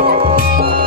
Dhama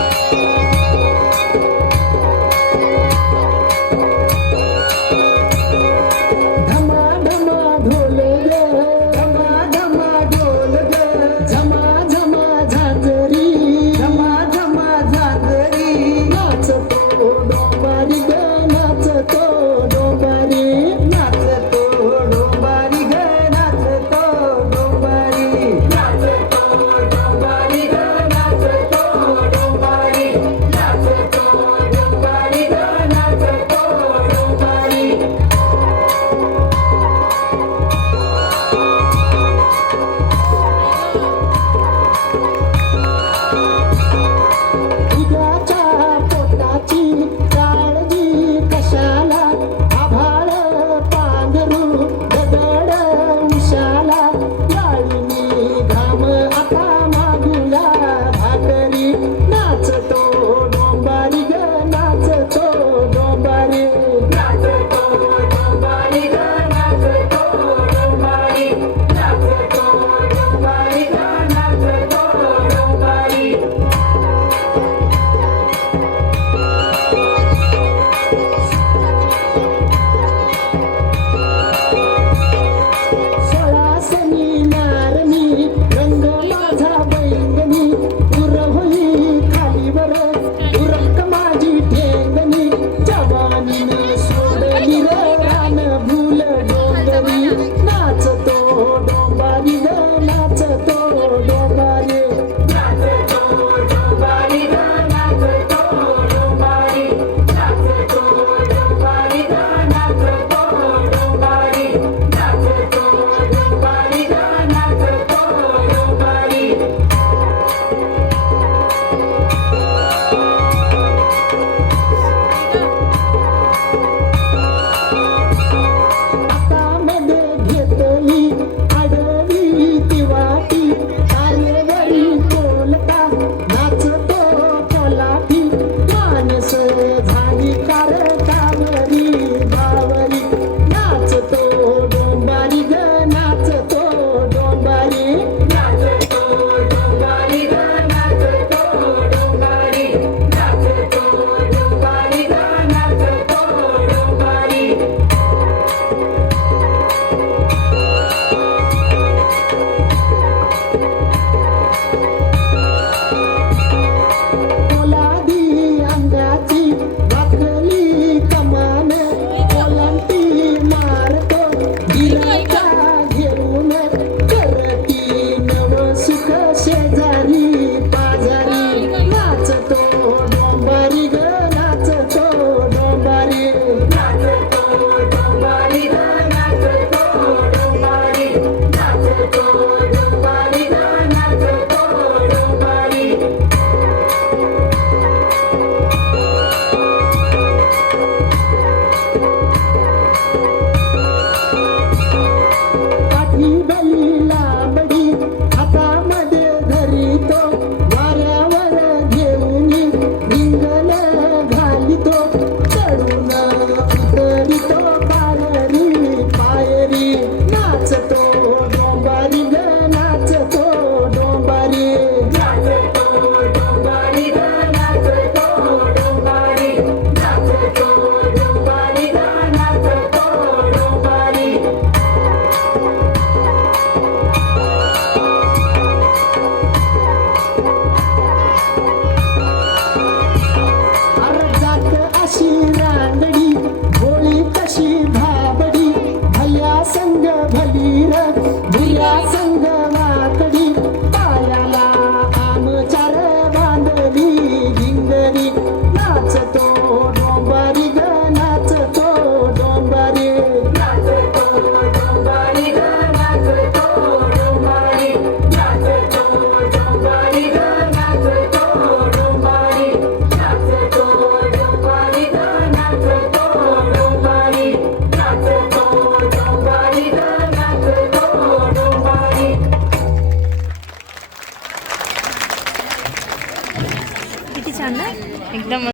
Thank you.